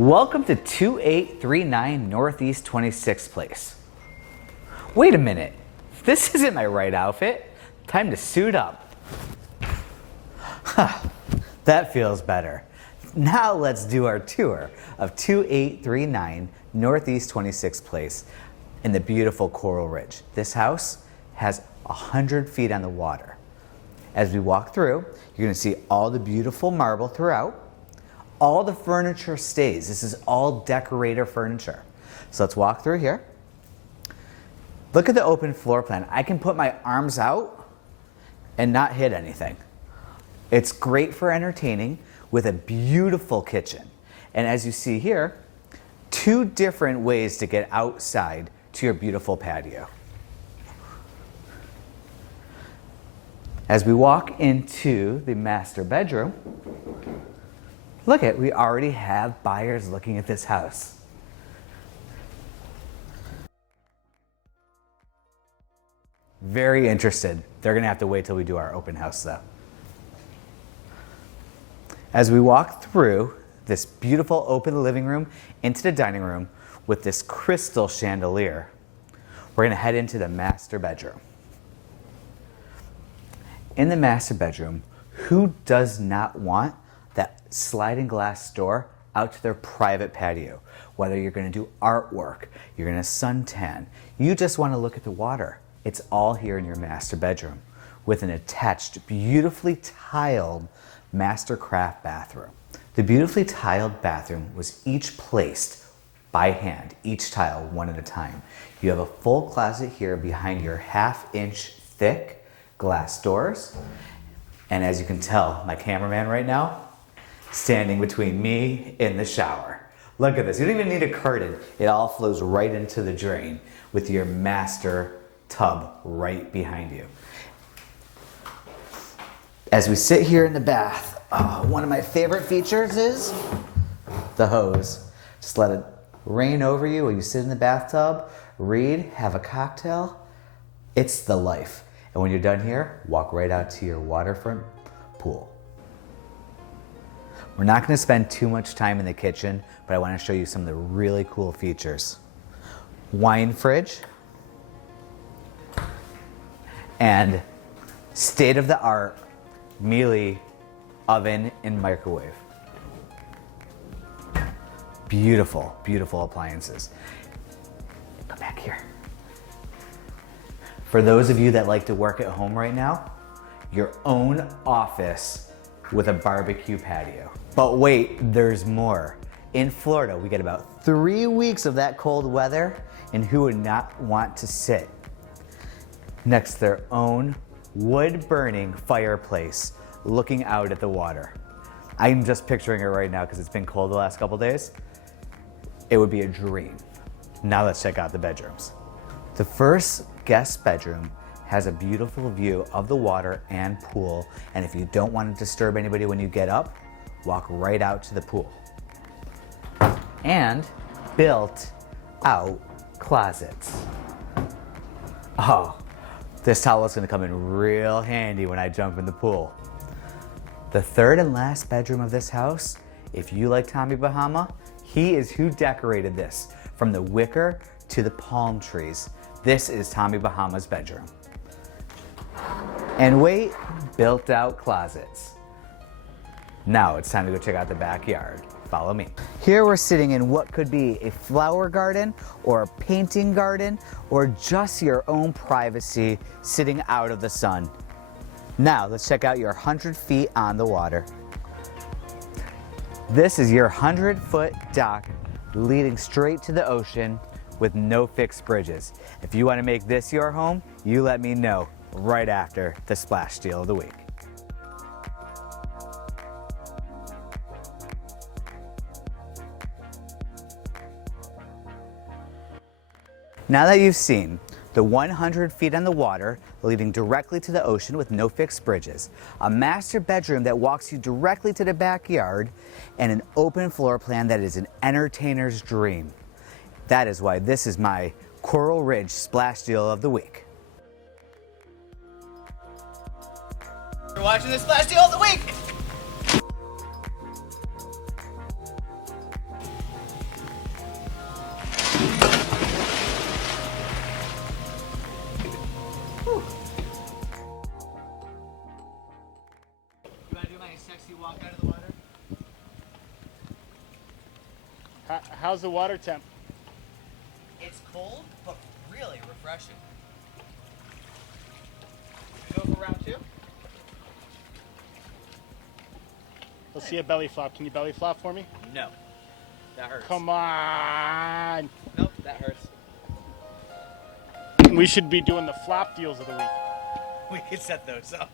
Welcome to 2839 Northeast 26th Place. Wait a minute, this isn't my right outfit. Time to suit up. That feels better. Now let's do our tour of 2839 Northeast 26th Place in the beautiful Coral Ridge. This house has 100 feet on the water. As we walk through, you're going to see all the beautiful marble throughout. All the furniture stays. This is all decorator furniture. So let's walk through here. Look at the open floor plan. I can put my arms out and not hit anything. It's great for entertaining with a beautiful kitchen. And as you see here, two different ways to get outside to your beautiful patio. As we walk into the master bedroom, look at, we already have buyers looking at this house. Very interested. They're gonna have to wait till we do our open house though. As we walk through this beautiful open living room into the dining room with this crystal chandelier, we're gonna head into the master bedroom. In the master bedroom, who does not want that sliding glass door out to their private patio? Whether you're going to do artwork, you're going to suntan, you just want to look at the water. It's all here in your master bedroom with an attached, beautifully tiled master craft bathroom. The beautifully tiled bathroom was each placed by hand, each tile one at a time. You have a full closet here behind your 1/2 inch thick glass doors. And as you can tell, my cameraman right now, standing between me and the shower. Look at this, you don't even need a curtain. It all flows right into the drain with your master tub right behind you. As we sit here in the bath, one of my favorite features is the hose. Just let it rain over you while you sit in the bathtub, read, have a cocktail. It's the life. And when you're done here, walk right out to your waterfront pool. We're not going to spend too much time in the kitchen, but I want to show you some of the really cool features. Wine fridge and state-of-the-art Miele oven and microwave. Beautiful, beautiful appliances. Go back here. For those of you that like to work at home right now, your own office with a barbecue patio. But wait, there's more. In Florida, we get about 3 weeks of that cold weather, and who would not want to sit next to their own wood-burning fireplace looking out at the water? I'm just picturing it right now because it's been cold the last couple days. It would be a dream. Now let's check out the bedrooms. The first guest bedroom has a beautiful view of the water and pool, and if you don't want to disturb anybody when you get up, walk right out to the pool. And built out closets. Oh, this towel is going to come in real handy when I jump in the pool. The third and last bedroom of this house, if you like Tommy Bahama, he is who decorated this, from the wicker to the palm trees. This is Tommy Bahama's bedroom. And wait, built out closets. Now it's time to go check out the backyard. Follow me. Here we're sitting in what could be a flower garden or a painting garden or just your own privacy sitting out of the sun. Now let's check out your 100 feet on the water. This is your 100-foot dock leading straight to the ocean with no fixed bridges. If you want to make this your home, you let me know right after the Splash Deal of the Week. Now that you've seen the 100 feet on the water leading directly to the ocean with no fixed bridges, a master bedroom that walks you directly to the backyard, and an open floor plan that is an entertainer's dream, that is why this is my Coral Ridge Splash Deal of the Week. You're watching the Splash Deal of the Week! How's the water temp? It's cold, but really refreshing. Go for round 2? Let's see a belly flop. Can you belly flop for me? No. That hurts. Come on. Nope, that hurts. We should be doing the flop deals of the week. We could set those up.